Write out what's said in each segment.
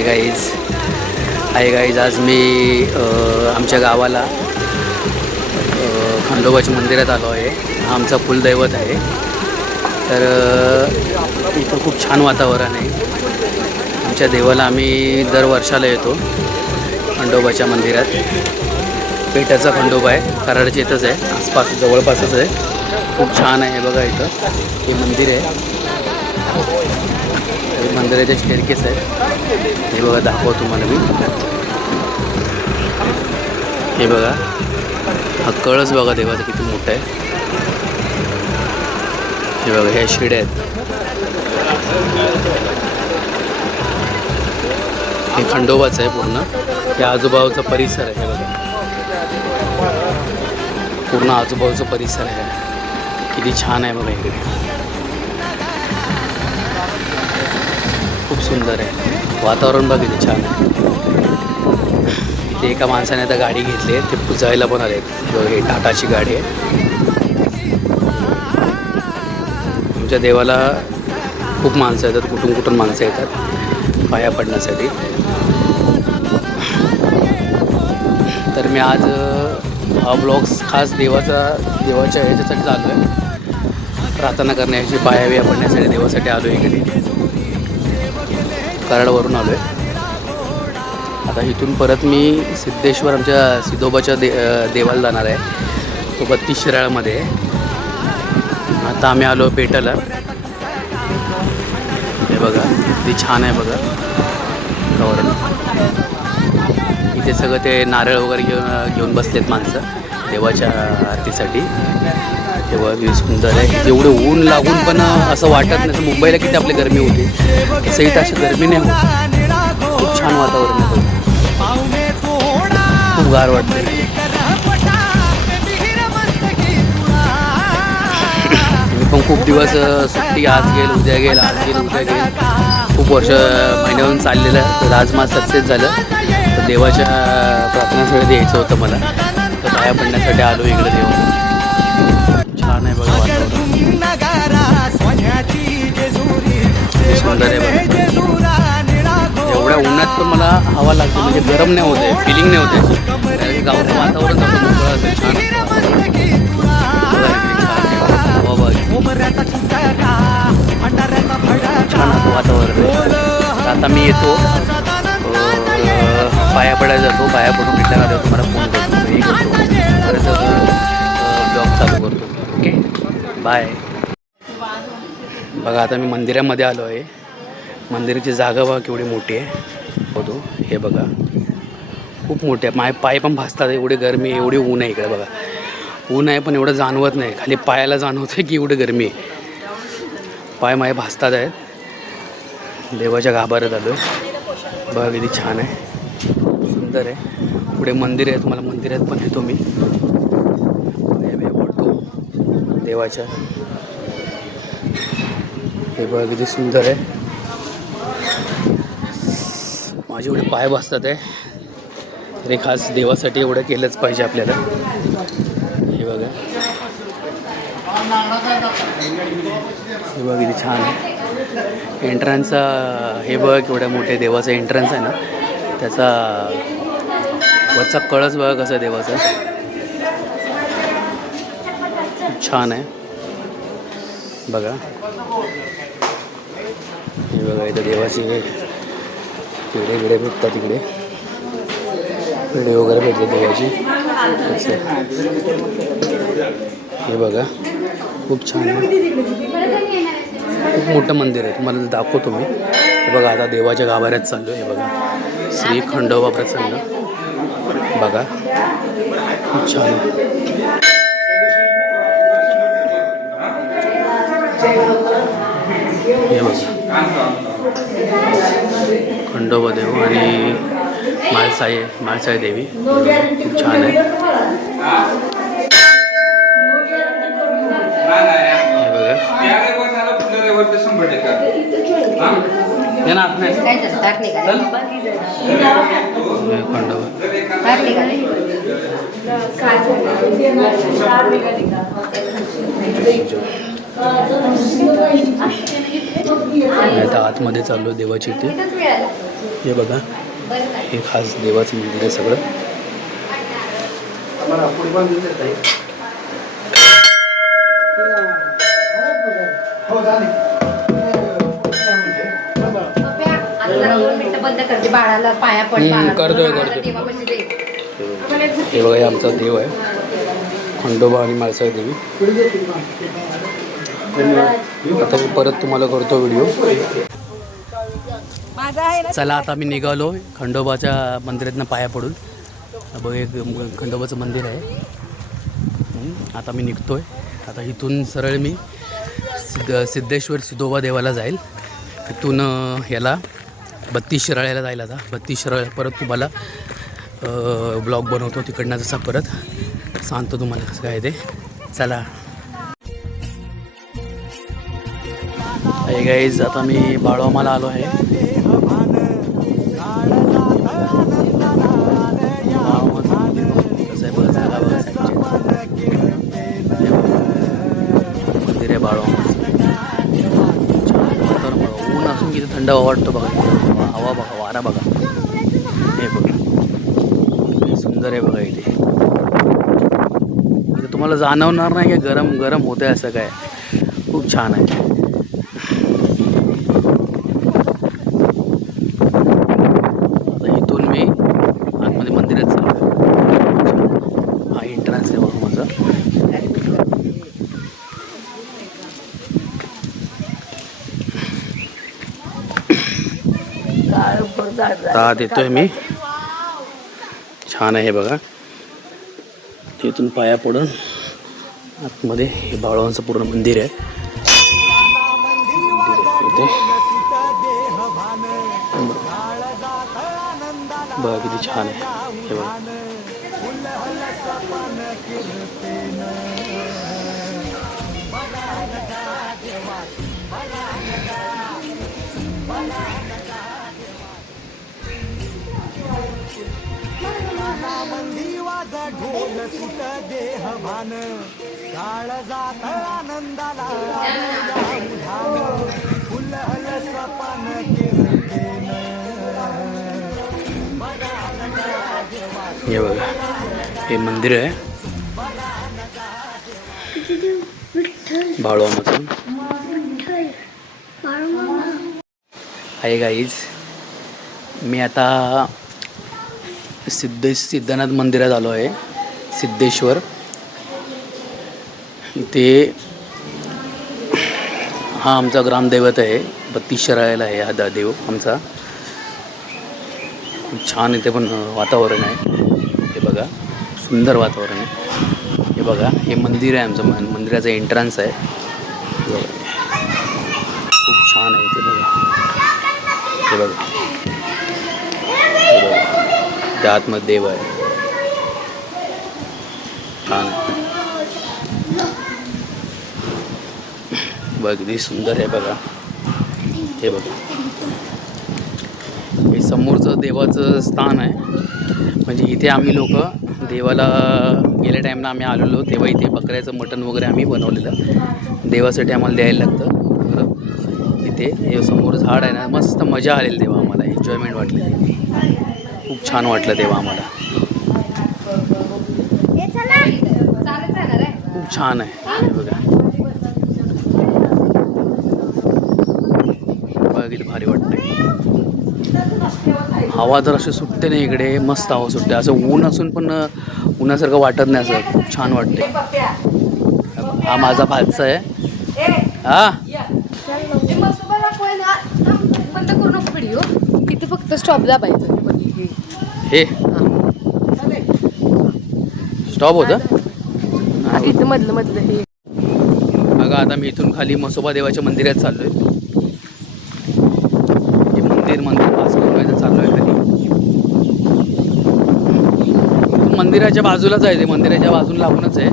Hi guys आज मी आमच्या गावाला खंडोबाच्या मंदिरात आलो आहे. हा आमचा कुलदैवत आहे. तर इथं खूप छान वातावरण आहे. आमच्या देवाला आम्ही दर वर्षाला येतो खंडोबाच्या मंदिरात. पेठाचा खंडोबा आहे, कराडच्या इथंच आहे, आसपास जवळपासच आहे. खूप छान आहे. बघा इथं हे मंदिर आहे. मंदिराचे स्टेअरकेस आहे. हे बघा दाखवतो तुम्हाला मी. हे बघा हा कळस बघा देवाचा किती मोठा आहे. हे बघा ह्या शिड्या आहेत. हे खंडोबाचं आहे पूर्ण. हे आजूबाजूचा परिसर आहे. हे बघा पूर्ण आजूबाजूचा परिसर आहे. किती छान आहे बघा इकडे. खूप सुंदर आहे वातावरण. बघा किती छान आहे. इथे एका माणसाने आता गाडी घेतली आहे, ते पुजायला पण आले. हे टाटाची गाडी आहे. आमच्या देवाला खूप माणसं येतात, कुठून माणसं येतात पाया पडण्यासाठी. तर मी आज हा ब्लॉग्स खास देवाच्या ह्याच्यासाठी चालू आहे. प्रार्थना करण्याची, पाया पडण्यासाठी देवासाठी आलो आहे. इकडे कराडवरून आलो आहे. आता इथून परत मी सिद्धेश्वर आमच्या सिद्धोबाच्या देवाला जाणार आहे. तो 32 शिराळामध्ये आहे. आता आम्ही आलो पेठाला. हे बघा किती छान आहे बघा वातावरण. इथे सगळं ते नारळ वगैरे घेऊन बसलेत माणसं देवाच्या आरतीसाठी. तेव्हा किती सुंदर आहे. जेवढं ऊन लागून पण असं वाटत नाही. मुंबईला किती आपली गरमी होती, तसं इथं अशी गरमी नाही होत. खूप छान वातावरण आहे. खूप गार वाटते. मी पण खूप दिवस सुट्टी, आज गेल उद्या गेल, उद्या गेल. खूप वर्ष महिन्याहून चाललेलं. तर आज माझं सक्सेस झालं. तर देवाच्या प्रार्थनेसाठी यायचं होतं मला. तर पाया पडण्यासाठी आलो इकडे. देव छान आहे बघा वातावरण. सुंदर आहे बघा. एवढ्या उन्हात पण मला हवा लागते, म्हणजे गरम नाही होते, फिलिंग नाही होते. गावचं वातावरण जातं मोकळं असं छान छान वातावरण आहे. आता मी येतो पाया पडायला जातो. पाया पडून भेटल्यावर तुम्हाला फोन करतो, हे करतो, परत ब्लॉग चालू करतो. Okay bye. बघा आता मी मंदिरामध्ये आलो आहे. मंदिराची जागा बघा केवढी मोठी आहे. होतो हे बघा खूप मोठे आहे. पाय पण भासतात. एवढी गरमी, एवढी ऊन आहे इकडे बघा. ऊन आहे पण एवढं जाणवत नाही. खाली पायाला जाणवत आहे की एवढी गरमी आहे. पाय माझे भासतात आहेत. देवाच्या गाभाऱ्यात आलो आहे. बघा किती छान आहे, सुंदर आहे. पुढे मंदिर आहे, तुम्हाला मंदिरात पण येतो मी. पडतो देवाच्या. हे बघा किती सुंदर आहे. माझे एवढे पाय भासतात आहे. तरी खास देवासाठी एवढं केलंच पाहिजे आपल्याला. हे बघा, हे बघा किती छान आहे. एंट्रन्सचा हे बघा केवढ्या मोठे देवाचा एंट्रन्स आहे ना, त्याचा वरचा कळस बघा कसा आहे देवाचा. खूप छान आहे बघा. हे बघा इथं देवाचे पेढे भेटतात. तिकडे पेढे वगैरे भेटतात देवाची. हे बघा खूप छान आहे. खूप मोठं मंदिर आहे, तुम्हाला दाखवतो मी. हे बघा आता देवाच्या गाभाऱ्यात चाललो. हे बघा श्री खंडोबा प्रसन्न. बघा खूप छान आहे. हे बघा खंडोबा देव आणि माळसाई देवी. खूप छान आहे. हे बघा खंडोबा. आता आतमध्ये चाललो देवाची इथे. हे बघा, हे खास देवाचं मंदिर आहे सगळं. बाळाला पाया करतोय. हे बघा, हे आमचा देव आहे, खंडोबा आणि माळसाई देवी. आता परत तुम्हाला करतो व्हिडिओ. चला आता मी निघालो खंडोबाच्या मंदिरातनं पाया पडून. बघ, एक खंडोबाचं मंदिर आहे. आता मी निघतोय. आता इथून सरळ मी सिद्धेश्वर सिद्धोबा देवाला जाईल. इथून याला 32 शिराळ्याला जाईल. आता 32 शिराळ्या परत तुम्हाला ब्लॉग बनवतो तिकडनं, जसा परत सांगतो तुम्हाला कसं काय ते. चला. हे गाईज, आता मी बाळवामाला आलो आहे. मंदिर आहे बाळवामा. ऊन असून किती थंड हवा वाटतो बघा. हवा बघा, वारा बघा. हे बघा, सुंदर आहे बघा. इथे तुम्हाला जाणवणार नाही की गरम गरम होतं आहे असं काय. खूप छान आहे. आता इथून मी आतमध्ये मंदिरात चाललो. हा एंट्रन्स आहे बघा माझा. आता देतोय मी. छान आहे बघा. तिथून पाया पडून आतमध्ये हे बाळवांचं पूर्ण मंदिर आहे. बघा किती छान आहे. हे बघा, हे बघा, हे मंदिर आहे बाळवामाचं. आहे गाईज, मी आता सिद्धनाथ मंदिरात आलो आहे. सिद्धेश्वर इथे हा आमचा ग्रामदैवत आहे. 32 शिराळ्याला आहे हा देव आमचा. खूप छान इथे पण वातावरण आहे. हे बघा, सुंदर वातावरण आहे. हे बघा, हे मंदिर आहे आमचं. मंदिराचं एंट्रन्स आहे. खूप छान आहे इथे बघा. हे बघा, हे बघा, त्या आतमध्ये देव आहे. छान आहे बघ, किती सुंदर आहे बघा. हे बघा, हे समोरचं देवाचं स्थान आहे. म्हणजे इथे आम्ही लोक देवाला गेल्या टाईमला आम्ही आलेलो, तेव्हा इथे बकऱ्याचं मटण वगैरे आम्ही बनवलेलं. देवासाठी आम्हाला द्यायला लागतं. इथे हे समोर झाड आहे ना, मस्त मजा आलेली तेव्हा आम्हाला. एन्जॉयमेंट वाटली, खूप छान वाटलं तेव्हा आम्हाला. खूप छान आहे. हे बघा, किती भारी वाटतंय. हवा तर अशी सुटते नाही इकडे, मस्त हवा सुटते. असं ऊन असून पण उन्हासारखं वाटत नाही. असं खूप छान वाटते. हा माझा भाचा आहे. हा, बंद करू नको व्हिडिओ. तिथे फक्त स्टॉप दाबायचं. हे स्टॉप होतं तिथं मधलं हे बघा. आता मी इथून खाली म्हसोबा देवाच्या मंदिरात चाललोय. हे मंदिर पास करून चाललो आहे खाली. मंदिराच्या बाजूलाच आहे ते. मंदिराच्या बाजूला लागूनच आहे.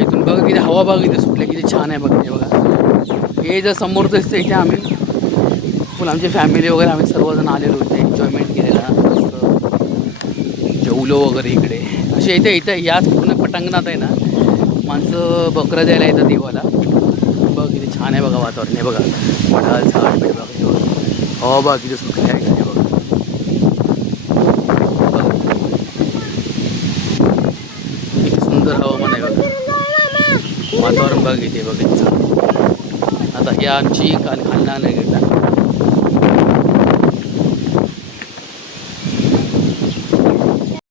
इथून बघा किती हवा बघा, किती सुटले, किती छान आहे बघा. हे बघा, हे जर समोरचं दिसतं इथे आम्ही फुल आमची फॅमिली वगैरे आम्ही सर्वजण आलेलो होते. एन्जॉयमेंट केलेला, जेवलो वगैरे इकडे. असे इथे याच पूर्ण पटांगणात आहे ना माणसं बकरं द्यायला येतात देवाला. बघा किती छान आहे बघा वातावरण. हे बघा, वडाळ झाड बघा, हवा बघा किती सुटली आहे. बघा पण आहे बघा. वातावरण बघ इथे बघायचं. आता ही आमची खालना नाही